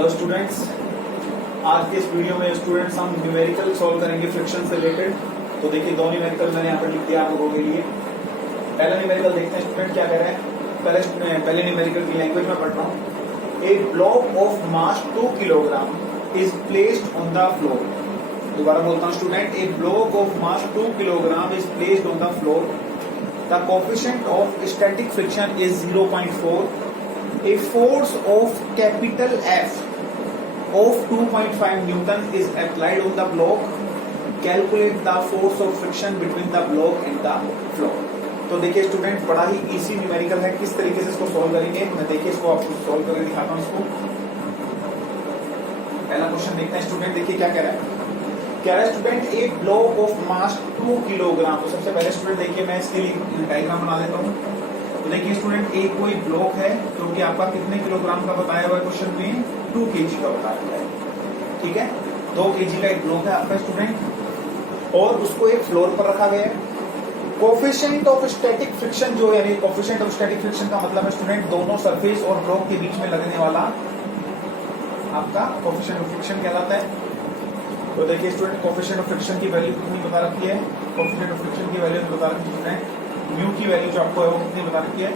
Hello students, आज के इस वीडियो में स्टूडेंट्स हम न्यूमेरिकल सॉल्व करेंगे फ्रिक्शन से रिलेटेड। तो देखिए दो न्यूमेरिकल मैंने यहाँ पर लिख दिया आप लोगों के लिए। पहला न्यूमेरिकल देखते हैं स्टूडेंट क्या कह रहे हैं। पहले न्यूमेरिकल की लैंग्वेज में पढ़ रहा हूँ। A block of mass 2 kilogram is placed on the floor. दोबारा बोलता हूँ student, a block of mass 2 kilogram is placed on the floor. The coefficient of static friction is 0.4. A force of capital F of 2.5 Newton is applied on the block. Calculate the force of friction between the block and the floor. तो देखिए student, बड़ा ही easy numerical है। किस तरीके से इसको solve करेंगे, मैं देखिए इसको आपको सॉल्व करके दिखाता हूँ इसको। पहला क्वेश्चन देखते हैं स्टूडेंट, देखिए क्या कह रहा है। कह रहा है student a block of mass 2 kilogram. तो सबसे पहले स्टूडेंट देखिए मैं इसके लिए डायग्राम बना देता हूँ। तो देखिए स्टूडेंट, एक कोई ब्लॉक है जो कि आपका कितने किलोग्राम का बताया हुआ है क्वेश्चन में, 2 kg का बताया हुआ है। ठीक है, 2 kg का एक ब्लॉक है आपका स्टूडेंट, और उसको एक फ्लोर पर रखा गया है। कोएफिशिएंट ऑफ स्टैटिक फ्रिक्शन जो यानी कोएफिशिएंट ऑफ स्टैटिक फ्रिक्शन का मतलब है स्टूडेंट दोनों सरफेस और ब्लॉक के बीच में लगने वाला आपका कोएफिशिएंट ऑफ फ्रिक्शन कहलाता है। तो देखिए स्टूडेंट, कोएफिशिएंट ऑफ फ्रिक्शन की वैल्यू कितनी बता रखी है। कोएफिशिएंट ऑफ फ्रिक्शन की वैल्यू बता रखी है स्टूडेंट, म्यू की वैल्यू जो आपको है वो कितनी बता रखी है,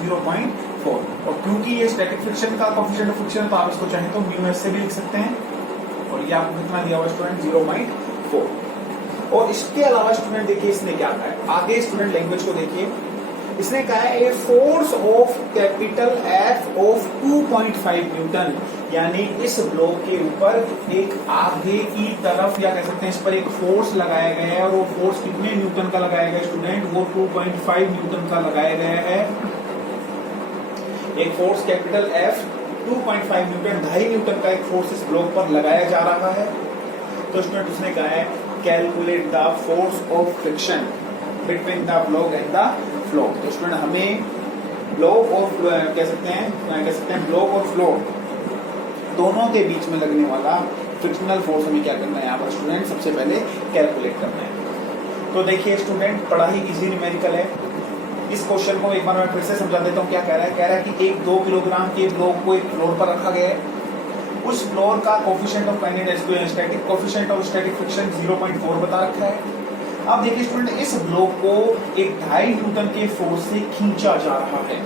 0.4। और क्योंकि ये स्टैटिक फ्रिक्शन का कोएफिशिएंट ऑफ फ्रिक्शन, तो आप इसको चाहे तो म्यू एस से भी लिख सकते हैं। और ये आपको कितना दिया हुआ स्टूडेंट, 0.4। और इसके अलावा स्टूडेंट देखिए इसने क्या कहा है, आगे स्टूडेंट लैंग्वेज को देखिए। इसने कहा है a force of capital F of 2.5 Newton, यानी इस ब्लॉक के ऊपर एक आगे की तरफ या कह सकते हैं इस पर एक फोर्स लगाया गया है। और वो फोर्स कितने न्यूटन का लगाया गया स्टूडेंट, वो 2.5 न्यूटन का लगाया गया है। एक force capital F 2.5 Newton, 2.5 Newton का एक फोर्स इस ब्लॉक पर लगाया जा रहा है। तो स्टूडेंट उसने कहा है calculate the force of friction between the block and the floor. तो स्टूडेंट हमें ब्लॉक और कह सकते हैं ब्लॉक और फ्लोर दोनों के बीच में लगने वाला फ्रिक्शनल फोर्स हमें क्या करना है यहाँ पर स्टूडेंट, सबसे पहले कैलकुलेट करना है। तो देखिए स्टूडेंट, बड़ा ही इजी न्यूमेरिकल है। इस क्वेश्चन को एक बार मैं फिर से समझा देता हूँ। क्या कह रहा है कि एक 2 किलोग्राम के ब्लॉक को एक फ्लोर पर रखा गया है। उस फ्लोर का coefficient of static coefficient of static friction 0.4 बता रखा है। अब देखिए स्टूडेंट, इस ब्लॉक को एक 2.5 न्यूटन के फोर्स से खींचा जा रहा है।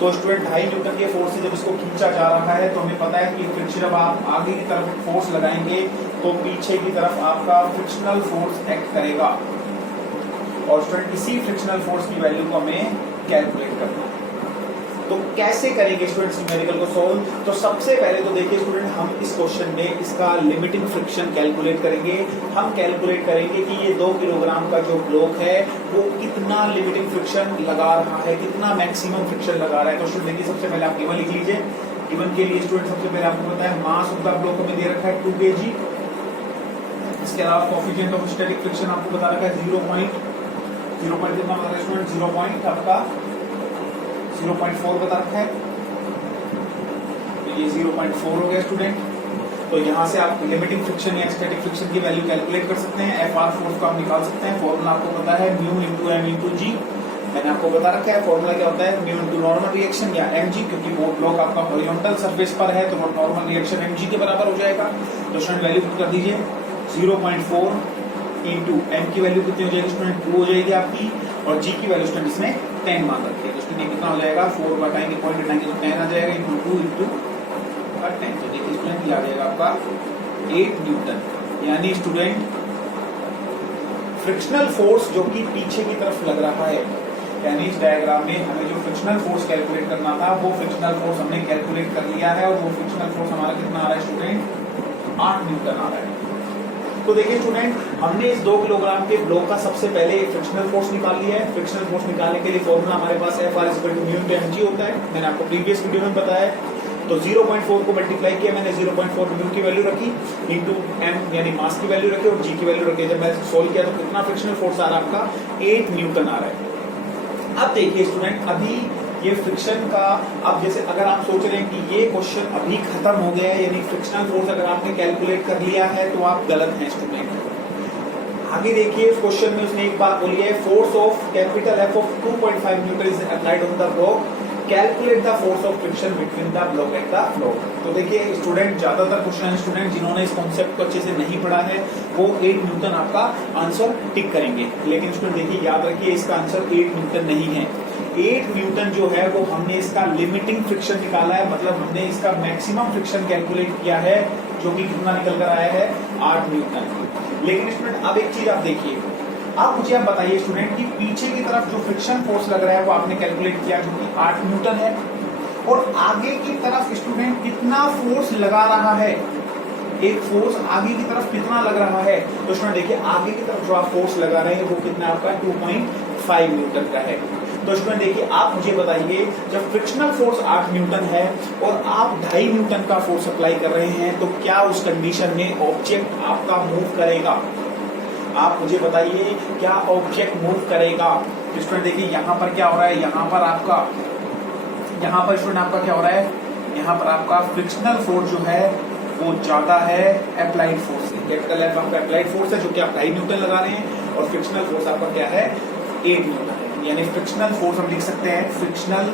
तो स्टूडेंट 2.5 न्यूटन के फोर्स से जब इसको खींचा जा रहा है तो हमें पता है कि फ्रिक्शन, जब आप आगे की तरफ फोर्स लगाएंगे तो पीछे की तरफ आपका फ्रिक्शनल फोर्स एक्ट करेगा। और स्टूडेंट इसी फ्रिक्शनल फोर्स की वैल्यू को हमें कैलकुलेट करना है। तो कैसे करेंगे स्टूडेंट्स न्यूमेरिकल को सॉल्व। तो सबसे पहले तो देखिए स्टूडेंट, हम इस क्वेश्चन में इसका लिमिटिंग फ्रिक्शन कैलकुलेट करेंगे। हम कैलकुलेट करेंगे कि ये 2 किलोग्राम का जो ब्लॉक है वो कितना लिमिटिंग फ्रिक्शन लगा रहा है, कितना मैक्सिमम फ्रिक्शन लगा रहा है। तो स्टूडेंट देखिए सबसे पहले आप गिवन लिख लीजिए। गिवन के लिए स्टूडेंट सबसे पहले आपको पता है मास ऑफ द ब्लॉक हमें दे रखा है 2 kg। इसके अलावा कोएफिशिएंट ऑफ स्टैटिक फ्रिक्शन आपको बता रखा है 0.0 कितना बता रहा है स्टूडेंट, 0.4 बता रखा है। तो ये 0.4 हो गया स्टूडेंट। तो यहाँ से आप लिमिटिंग फ्रिक्शन या स्टैटिक फ्रिक्शन की वैल्यू कैलकुलेट कर सकते हैं। एफ आर फोर्स को आप निकाल सकते हैं। फॉर्मूला आपको पता है म्यू इंटू एम इंटू जी। मैंने आपको बता रखा है फॉर्मूला क्या होता है, म्यू इंटू नॉर्मल रिएक्शन या एम जी, क्योंकि वो ब्लॉक आपका हॉरिजॉन्टल सरफेस पर है तो वो नॉर्मल रिएक्शन एम जी के बराबर हो जाएगा। तो स्टूडेंट वैल्यू पुट कर दीजिए, 0.4 इंटू एम की वैल्यू कितनी हो जाएगी स्टूडेंट, 2 हो जाएगी आपकी। और जी की वैल्यू स्टूडेंट इसमें 10 मान रखी है। तो स्टूडेंट कितना हो जाएगा, 4 घटाएंगे पॉइंट हटाएंगे तो 10 आ जाएगा इंटू 2 इंटू 10। तो देखिए स्टूडेंट ये आ जाएगा आपका 8 न्यूटन। यानी स्टूडेंट फ्रिक्शनल फोर्स जो कि पीछे की तरफ लग रहा है, यानी इस डायग्राम में हमें जो फ्रिक्शनल फोर्स कैलकुलेट करना था वो फ्रिक्शनल फोर्स हमने कैलकुलेट कर लिया है। और वो फ्रिक्शनल फोर्स हमारा कितना आ रहा है स्टूडेंट, 8 न्यूटन आ रहा है। तो देखिए स्टूडेंट, हमने इस 2 किलोग्राम के ब्लॉक का सबसे पहले फ्रिक्शनल फोर्स निकाल लिया है। फ्रिक्शनल फोर्स निकालने के लिए फॉर्मूला हमारे पास f r equal to mu into m g होता है। मैंने आपको प्रीवियस वीडियो में बताया है। तो 0.4 को मल्टीप्लाई किया मैंने, 0.4 म्यू की वैल्यू रखी इंटू एम यानी मास की वैल्यू रखी और जी की वैल्यू रखी। जब मैं सोल्व किया तो कितना फ्रिक्शनल फोर्स आ रहा है आपका, 8 न्यूटन आ रहा है। अब देखिए स्टूडेंट, अभी ये फ्रिक्शन का, अब जैसे अगर आप सोच रहे हैं कि ये क्वेश्चन अभी खत्म हो गया है, यानी फ्रिक्शनल फोर्स अगर आपने कैलकुलेट कर लिया है तो आप गलत हैं स्टूडेंट। आगे देखिए इस क्वेश्चन में उसने एक बात बोली है, force of capital F of 2.5 Newton is applied on the block. Calculate the force of friction between the block and the floor. तो देखिए स्टूडेंट, ज्यादातर क्वेश्चन स्टूडेंट जिन्होंने इस कॉन्सेप्ट को अच्छे से नहीं पढ़ा है वो 8 न्यूटन आपका आंसर टिक करेंगे, लेकिन स्टूडेंट देखिए याद रखिए इसका आंसर 8 न्यूटन नहीं है। 8 न्यूटन जो है वो हमने इसका लिमिटिंग फ्रिक्शन निकाला है, मतलब हमने इसका मैक्सिमम फ्रिक्शन कैलकुलेट किया है, जो कि कितना निकल कर आया है 8 न्यूटन। लेकिन स्टूडेंट अब एक चीज आप देखिए, आप मुझे आप बताइए स्टूडेंट कि पीछे की तरफ जो फ्रिक्शन फोर्स लग रहा है वो आपने कैलकुलेट किया जो कि 8 न्यूटन है, और आगे की तरफ स्टूडेंट कितना फोर्स लगा रहा है, एक फोर्स आगे की तरफ कितना लग रहा है। तो स्टूडेंट देखिए आगे की तरफ जो आप फोर्स लगा रहे हैं वो कितना आपका 2.5 न्यूटन का है। तो स्टूडेंट देखिए आप मुझे बताइए, जब फ्रिक्शनल फोर्स 8 न्यूटन है और आप 2.5 न्यूटन का फोर्स अप्लाई कर रहे हैं, तो क्या उस कंडीशन में ऑब्जेक्ट आपका मूव करेगा? आप मुझे बताइए क्या ऑब्जेक्ट मूव करेगा? स्टूडेंट देखिए यहाँ पर क्या हो रहा है, यहाँ पर स्टूडेंट आपका क्या हो रहा है, यहाँ पर आपका फ्रिक्शनल फोर्स जो है वो ज्यादा है अप्लाइड फोर्स से। कैपिटल एफ आपका अप्लाइड फोर्स है जो कि आप 2.5 न्यूटन लगा रहे हैं, और फ्रिक्शनल फोर्स आपका क्या है 8 न्यूटन है। यानी फ्रिक्शनल फोर्स हम लिख सकते हैं frictional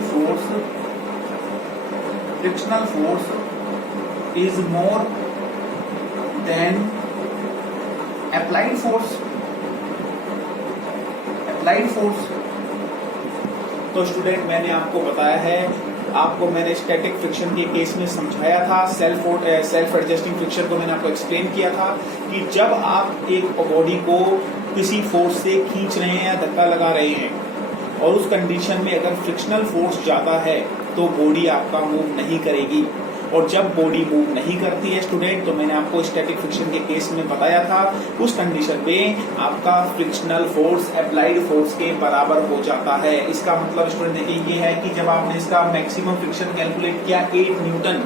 force is more than applied force. तो स्टूडेंट मैंने आपको बताया है, आपको मैंने स्टैटिक फ्रिक्शन के केस में समझाया था, सेल्फ एडजस्टिंग फ्रिक्शन को मैंने आपको एक्सप्लेन किया था कि जब आप एक बॉडी को किसी फोर्स से खींच रहे हैं या धक्का लगा रहे हैं और उस कंडीशन में अगर फ्रिक्शनल फोर्स ज्यादा है तो बॉडी आपका मूव नहीं करेगी, और जब बॉडी मूव नहीं करती है स्टूडेंट, तो मैंने आपको स्टैटिक फ्रिक्शन के केस में बताया था उस कंडीशन में आपका फ्रिक्शनल फोर्स अप्लाइड फोर्स के बराबर हो जाता है। इसका मतलब स्टूडेंट देखिए ये है कि जब आपने इसका मैक्सिमम फ्रिक्शन कैलकुलेट किया 8 न्यूटन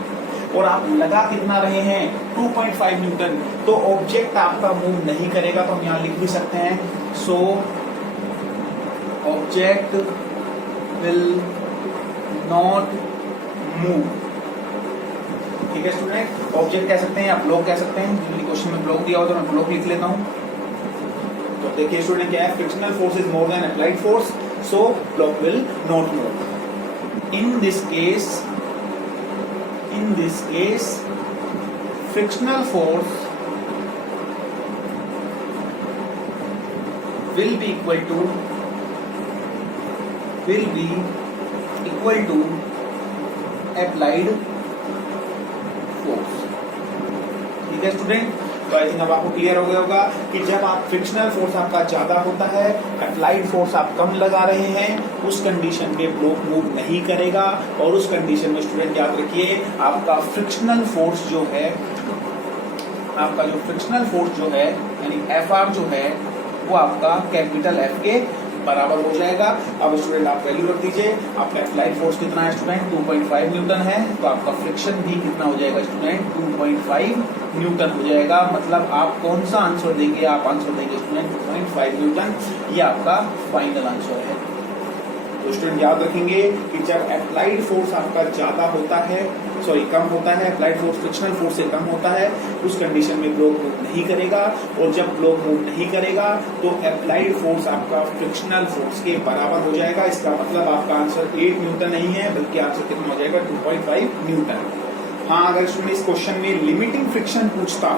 और आप लगा कितना रहे हैं 2.5 न्यूटन, तो ऑब्जेक्ट आपका मूव नहीं करेगा। तो हम यहाँ लिख भी सकते हैं so object will not move. ठीक है स्टूडेंट, ऑब्जेक्ट कह सकते हैं या ब्लॉक कह सकते हैं। यदि क्वेश्चन में ब्लॉक दिया हो तो मैं ब्लॉक लिख लेता हूं। तो देखिए स्टूडेंट क्या है, frictional force is more than applied force, so block will not move. In this case frictional force will be equal to applied force. ठीक है स्टूडेंट, तो आई थिंक अब आपको क्लियर हो गया होगा कि जब आप फ्रिक्शनल फोर्स आपका ज्यादा होता है, अप्लाइड फोर्स आप कम लगा रहे हैं, उस कंडीशन में ब्लॉक मूव नहीं करेगा, और उस कंडीशन में स्टूडेंट याद रखिए आपका फ्रिक्शनल फोर्स जो है, आपका जो फ्रिक्शनल फोर्स जो है यानी Fr जो है वो आपका कैपिटल F के बराबर हो जाएगा। अब स्टूडेंट आप वैल्यू रख दीजिए, आपका अप्लाइड फोर्स कितना है स्टूडेंट 2.5 न्यूटन है, तो आपका फ्रिक्शन भी कितना हो जाएगा स्टूडेंट 2.5 न्यूटन हो जाएगा। मतलब आप कौन सा आंसर देंगे, आप आंसर देंगे स्टूडेंट 2.5 न्यूटन, ये आपका फाइनल आंसर है। तो स्टूडेंट याद रखेंगे कि जब अप्लाइड फोर्स आपका ज्यादा होता है, कम होता है, अप्लाइड फोर्स फ्रिक्शनल फोर्स से कम होता है, उस कंडीशन में ब्लॉक मूव नहीं करेगा, और जब ब्लॉक मूव नहीं करेगा तो अप्लाइड फोर्स आपका फ्रिक्शनल फोर्स के बराबर हो जाएगा। इसका मतलब आपका आंसर 8 न्यूटन नहीं है, बल्कि आंसर कितना हो जाएगा 2.5 न्यूटन। हाँ, अगर स्टूडेंट इस क्वेश्चन में लिमिटिंग फ्रिक्शन पूछता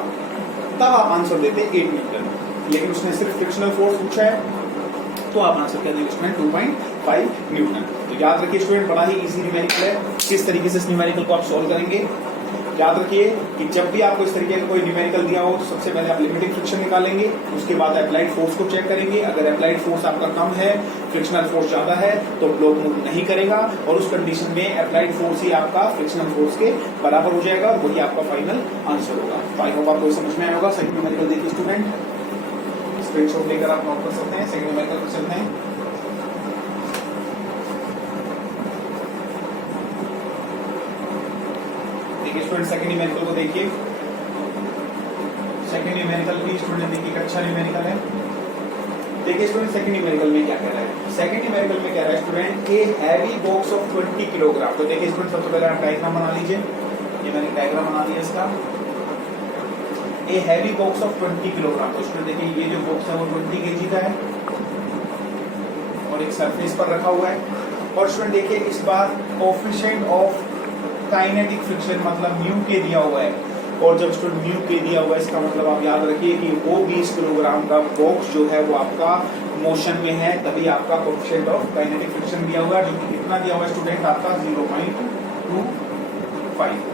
तब आप आंसर देते 8 न्यूटन, लेकिन उसने सिर्फ फ्रिक्शनल फोर्स पूछा है तो आप आंसर क्या देंगे स्टूडेंट 2.5 न्यूटन। तो याद रखिए स्टूडेंट बड़ा ही इजी न्यूमेरिकल है, किस तरीके से इस न्यूमेरिकल को आप सॉल्व करेंगे। याद रखिए कि जब भी आपको इस तरीके का कोई न्यूमेरिकल दिया हो तो सबसे पहले आप लिमिटिंग फ्रिक्शन निकालेंगे, उसके बाद अप्लाइड फोर्स को चेक करेंगे। अगर अप्लाइड फोर्स आपका कम है, फ्रिक्शनल फोर्स ज्यादा है, तो ब्लॉक मूव नहीं करेगा, और उस कंडीशन में अप्लाइड फोर्स ही आपका फ्रिक्शनल फोर्स के बराबर हो जाएगा, और वही आपका फाइनल आंसर होगा। तो आई होप आपको समझ में आया होगा। सेकंड न्यूमेरिकल देखिए स्टूडेंट, स्क्रीनशॉट लेकर आप नोट कर सकते हैं। सेकंड न्यूमेरिकल पर चलते हैं। स्टूडेंट सेकंड न्यूमेरिकल को देखिए, सेकंड न्यूमेरिकल भी स्टूडेंट देखिए अच्छा न्यूमेरिकल है। देखिए स्टूडेंट सेकंड न्यूमेरिकल में क्या कह रहा है, सेकंड न्यूमेरिकल में कह रहा है student a heavy box of 20 kilogram. तो देखिए स्टूडेंट सबसे पहले आप डायग्राम बना लीजिए, ये मैंने डायग्राम बना दिया इसका। A heavy box of 20 kilogram, तो स्टूडेंट देखिए ये जो बॉक्स है वो 20 kg का है और एक सरफेस पर रखा हुआ है। और स्टूडेंट देखिए इस बार कोएफिशिएंट ऑफ काइनेटिक फ्रिक्शन मतलब म्यू के दिया हुआ है, और जब स्टूडेंट म्यू के दिया हुआ है इसका मतलब आप याद रखिए कि वो 20 किलोग्राम का बॉक्स जो है वो आपका मोशन में है, तभी आपका कोएफिशिएंट ऑफ काइनेटिक फ्रिक्शन दिया हुआ है, जो कि कितना दिया हुआ है स्टूडेंट आपका 0.25।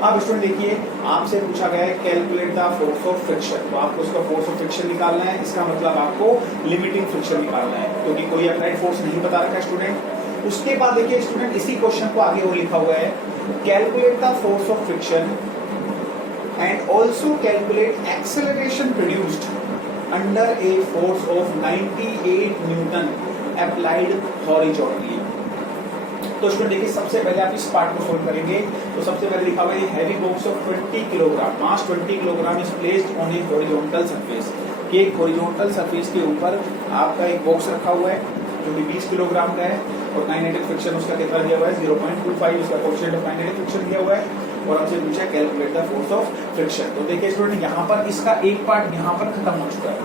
अब स्टूडेंट देखिए आपसे पूछा गया है calculate the force of friction, तो आपको उसका फोर्स ऑफ फ्रिक्शन निकालना है, इसका मतलब आपको लिमिटिंग फ्रिक्शन निकालना है, क्योंकि कोई अप्लाइड फोर्स नहीं बता रखा है स्टूडेंट। उसके बाद देखिए स्टूडेंट इसी क्वेश्चन को आगे और लिखा हुआ है calculate the force of friction and also calculate acceleration produced under a force of 98 Newton applied horizontally. तो स्टूडेंट देखिए सबसे पहले आप इस पार्ट को सोल्व करेंगे, तो सबसे पहले लिखा हुआ है heavy box of 20 kilogram, mass 20 kilogram is placed on A horizontal surface, कि एक हॉरिजॉन्टल सरफेस के ऊपर आपका एक बॉक्स रखा हुआ है जो कि 20 किलोग्राम का है, और काइनेटिक फ्रिक्शन उसका कितना दिया हुआ है 0.25, उसका कोएफिशिएंट ऑफ काइनेटिक फ्रिक्शन दिया हुआ है, और हमसे पूछा calculate the force of friction. तो देखिए स्टूडेंट यहाँ पर इसका एक पार्ट यहाँ पर खत्म हो चुका है,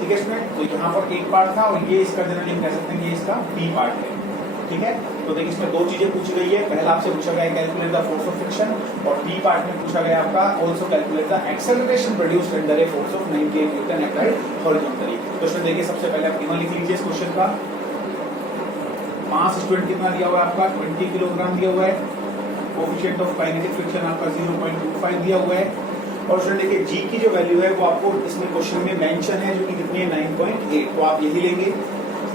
ठीक है स्टूडेंट, तो यहाँ पर एक पार्ट था और ये इसका जनरली कह सकते हैं ये इसका बी पार्ट है, ठीक है। तो देखिए इसमें दो चीजें पूछी गई है, पहला आपसे पूछा गया calculate the force of friction, और बी पार्ट में पूछा गया आपका also calculate the acceleration produced under a force of 98 Newton applied horizontally. तो स्टूडेंट देखिए सबसे पहले आप गिवन लिख लीजिए इस क्वेश्चन का। मास स्टूडेंट कितना दिया हुआ है आपका 20 किलोग्राम दिया हुआ है, कोएफिशिएंट ऑफ काइनेटिक फ्रिक्शन आपका 0.25 दिया हुआ है, और स्टूडेंट देखिए जी की जो वैल्यू है वो आपको इसमें क्वेश्चन में मेंशन है जो कि कितनी है 9.8, तो आप यही लेंगे।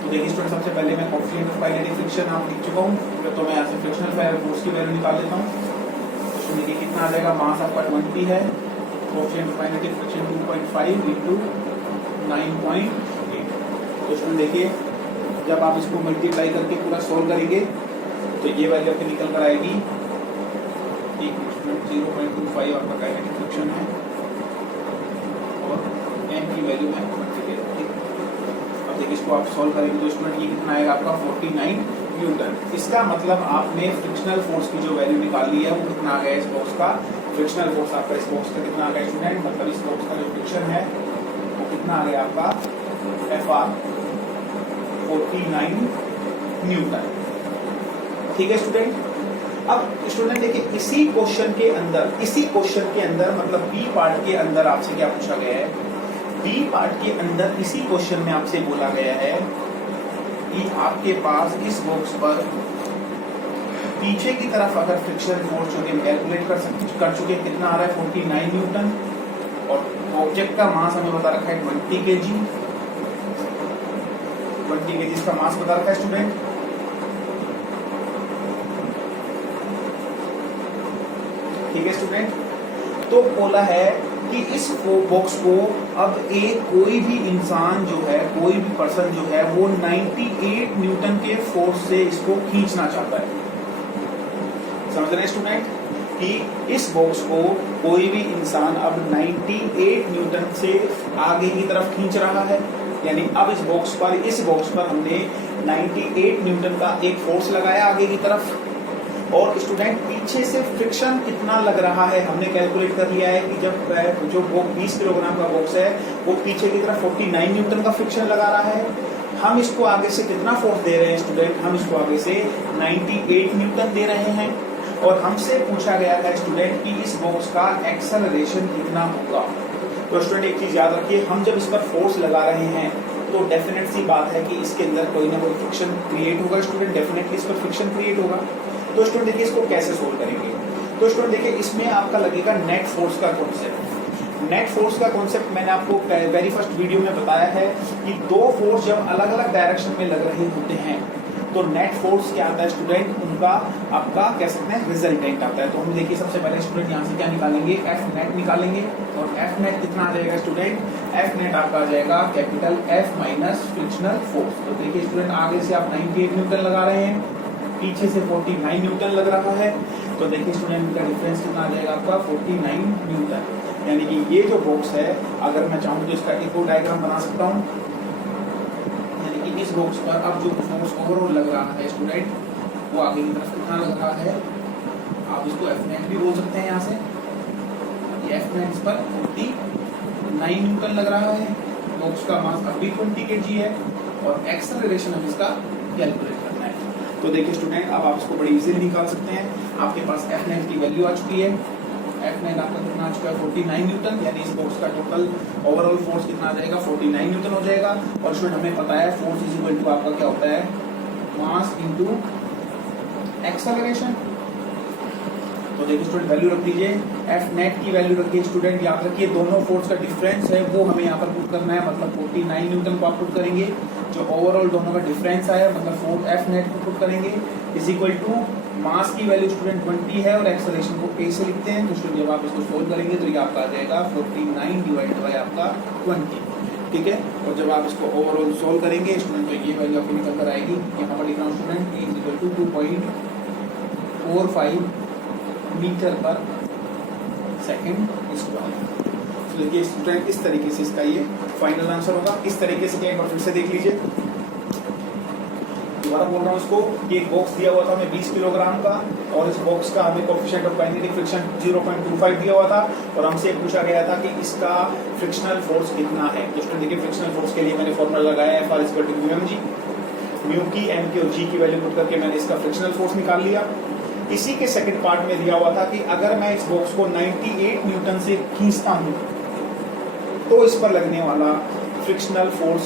तो देखिए स्टूडेंट सबसे पहले मैं कोएफिशिएंट ऑफ काइनेटिक फ्रिक्शन आप लिख चुका हूँ, तो मैं यहाँ से फ्रिक्शनल फोर्स की वैल्यू निकाल लेता हूँ। तो देखिए कितना आ जाएगा, मास आपका 20 है, coefficient of kinetic friction 2.5 into 9.8। तो स्टूडेंट देखिए जब आप इसको मल्टीप्लाई करके पूरा सोल्व करेंगे तो ये वैल्यू आपकी निकल कर आएगी 0.25 आपका काइनेटिक फ्रिक्शन है, और m की वैल्यू है 20। अब देखिए इसको आप सॉल्व करेंगे तो स्टूडेंट ये कितना आएगा आपका 49 न्यूटन। इसका मतलब आपने फ्रिक्शनल फोर्स की जो वैल्यू निकाल ली है वो कितना आ गया इस बॉक्स का, फ्रिक्शनल फोर्स आपका इस बॉक्स का कितना आ गया स्टूडेंट, मतलब इस बॉक्स का जो फ्रिक्शन है वो कितना आ गया आपका FR 49 न्यूटन, ठीक है स्टूडेंट। अब स्टूडेंट देखिए इसी क्वेश्चन के अंदर मतलब बी पार्ट के अंदर आपसे क्या पूछा गया है, बी पार्ट के अंदर इसी क्वेश्चन में आपसे बोला गया है कि आपके पास इस बॉक्स पर पीछे की तरफ अगर फ्रिक्शन फोर्स जो कि कैलकुलेट कर चुके कितना आ रहा है 49 न्यूटन, और ऑब्जेक्ट का मास हमें बता रखा है 20 केजी, 20 केजी इसका मास बता रखा है स्टूडेंट। ठीक है स्टूडेंट, तो बोला है कि इस बॉक्स को अब कोई भी इंसान जो है, कोई भी पर्सन जो है वो 98 न्यूटन के फोर्स से इसको खींचना चाहता है। समझ रहे हैं स्टूडेंट कि इस बॉक्स को कोई भी इंसान अब 98 न्यूटन से आगे की तरफ खींच रहा है, यानी अब इस बॉक्स पर हमने 98 न्यूटन का एक फोर्स लगाया आगे की तरफ, और स्टूडेंट पीछे से फ्रिक्शन कितना लग रहा है हमने कैलकुलेट कर लिया है कि जब जो 20 किलोग्राम का बॉक्स है वो पीछे की तरफ 49 न्यूटन का फ्रिक्शन लगा रहा है। हम इसको आगे से कितना फोर्स दे रहे हैं स्टूडेंट, हम इसको आगे से 98 न्यूटन दे रहे हैं, और हमसे पूछा गया है स्टूडेंट कि इस बॉक्स का एक्सेलरेशन कितना होगा। तो स्टूडेंट एक चीज याद रखिए, हम जब इस पर फोर्स लगा रहे हैं तो डेफिनेट सी बात है कि इसके अंदर कोई ना कोई फ्रिक्शन क्रिएट होगा स्टूडेंट, डेफिनेटली इस पर फ्रिक्शन क्रिएट होगा। तो स्टूडेंट देखिए इसको कैसे सोल्व करेंगे, तो स्टूडेंट देखिए इसमें आपका लगेगा नेट फोर्स का कॉन्सेप्ट। नेट फोर्स का कॉन्सेप्ट मैंने आपको वेरी फर्स्ट वीडियो में बताया है कि दो फोर्स जब अलग अलग डायरेक्शन में लग रहे होते हैं तो नेट फोर्स क्या आता है स्टूडेंट, उनका आपका कह सकते हैं रिजल्टेंट आता है। तो हम देखिए सबसे पहले स्टूडेंट यहाँ से क्या निकालेंगे, एफ नेट निकालेंगे, और एफ नेट कितना आ जाएगा स्टूडेंट, एफ नेट आपका आ जाएगा capital F minus frictional force. तो देखिए स्टूडेंट आगे से आप 98 न्यूटन लगा रहे हैं, पीछे से 49 न्यूटन लग रहा है, तो देखिए स्टूडेंट का डिफरेंस कितना आ जाएगा आपका 49 न्यूटन। यानी कि ये जो बॉक्स है अगर मैं चाहूँ तो इसका एक और डायग्राम बना सकता हूँ, यानी कि इस बॉक्स पर अब जो फोर्स ओवरऑल लग रहा है स्टूडेंट वो आगे की तरफ कितना लग रहा है, आप इसको एफ नेट भी बोल सकते हैं। यहाँ से एफ नेट पर 49 न्यूटन लग रहा है, बॉक्स का मास अब भी 20 kg है, और एक्सेलरेशन हम इसका कैलकुलेट करना है। तो देखिए स्टूडेंट, अब आप इसको बड़ी इजीली निकाल सकते हैं। आपके पास F9 की वैल्यू आ चुकी है। F9 आपका कितना आ चुका है 49 न्यूटन, यानी इस बॉक्स का टोटल ओवरऑल फोर्स कितना आ जाएगा 49 न्यूटन हो जाएगा। और स्टूडेंट हमें पता है फोर्स इज इक्वल टू आपका क्या होता है मास इनटू एक्सेलरेशन। तो देखिए स्टूडेंट वैल्यू रख दीजिए, F नेट की वैल्यू रखिए स्टूडेंट, याद रखिए दोनों फोर्स का डिफरेंस है वो हमें यहाँ पर पुट करना है, मतलब 49 न्यूटन को आप पुट करेंगे, जो ओवरऑल दोनों का डिफरेंस आया मतलब F नेट को पुट करेंगे इज इक्वल टू मास की वैल्यू स्टूडेंट 20 है और एक्सेलरेशन को A से लिखते हैं। तो स्टूडेंट जब आप इसको सोल्व करेंगे तो ये आपका आ जाएगा 49 डिवाइडेड बाय आपका 20, ठीक है। और जब आप इसको ओवरऑल सोल्व करेंगे स्टूडेंट तो ये वैल्यू आपको निकल कर आएगी, यहाँ पर लिख रहा हूँ student is equal to 2.45 metre per second square. तो देखिए स्टूडेंट इस तरीके से इसका ये फाइनल आंसर होगा। इस तरीके से एक बार फिर से देख लीजिए, दोबारा बोल रहा हूँ इसको कि एक बॉक्स दिया हुआ था हमें 20 किलोग्राम का और इस बॉक्स का हमें कोएफिशिएंट ऑफ काइनेटिक फ्रिक्शन 0.25 दिया हुआ था और हमसे पूछा गया था कि इसका फ्रिक्शनल फोर्स कितना है। तो स्टूडेंट देखिए फ्रिक्शनल फोर्स के लिए मैंने फॉर्मूला लगाया F equal to mg, mu की m की और g की वैल्यू पुट करके मैंने इसका फ्रिक्शनल फोर्स निकाल लिया। इसी के सेकंड पार्ट में दिया हुआ था कि अगर मैं इस बॉक्स को 98 न्यूटन से खींचता हूँ तो इस पर लगने वाला फ्रिक्शनल फोर्स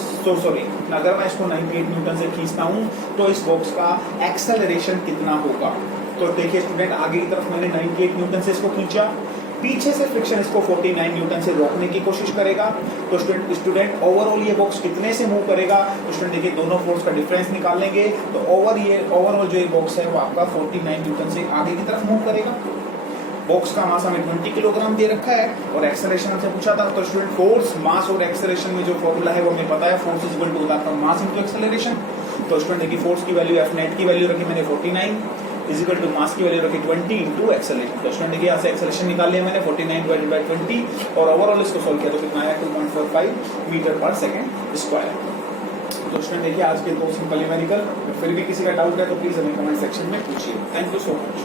अगर मैं इसको 98 न्यूटन से खींचता हूँ तो इस बॉक्स का एक्सेलरेशन कितना होगा। तो देखिए स्टूडेंट आगे की तरफ मैंने 98 न्यूटन से इसको खींचा, पीछे से फ्रिक्शन इसको 49 न्यूटन से रोकने की कोशिश करेगा। तो स्टूडेंट ओवरऑल ये बॉक्स कितने से मूव करेगा, तो स्टूडेंट देखिए दोनों फोर्स का डिफरेंस निकाल लेंगे तो ओवरऑल जो ये बॉक्स है वो आपका 49 न्यूटन से आगे की तरफ मूव करेगा। बॉक्स का मास हमें 20 किलोग्राम दे रखा है और एक्सेलरेशन हमसे पूछा था। तो स्टूडेंट फोर्स मास और एक्सेलरेशन में जो फॉर्मूला है वो हमें पता है, फोर्स इज इक्वल टू होता है मास इनटू एक्सेलरेशन। तो स्टूडेंट देखिए फोर्स की वैल्यू F नेट की वैल्यू रखी मैंने 49 इज इक्वल टू मास की वैल्यू रखी 20 इनटू एक्सेलरेशन। तो स्टूडेंट देखिए यहाँ से एक्सेलरेशन निकाल लिया मैंने 49 डिवाइडेड बाय 20 और ओवरऑल इसको सॉल्व किया तो कितना आया 2.45 मीटर पर सेकंड स्क्वायर। तो स्टूडेंट देखिए आज के दो सिंपल न्यूमेरिकल, फिर भी किसी का डाउट है तो प्लीज हमें कमेंट सेक्शन में पूछिए। Thank you so much.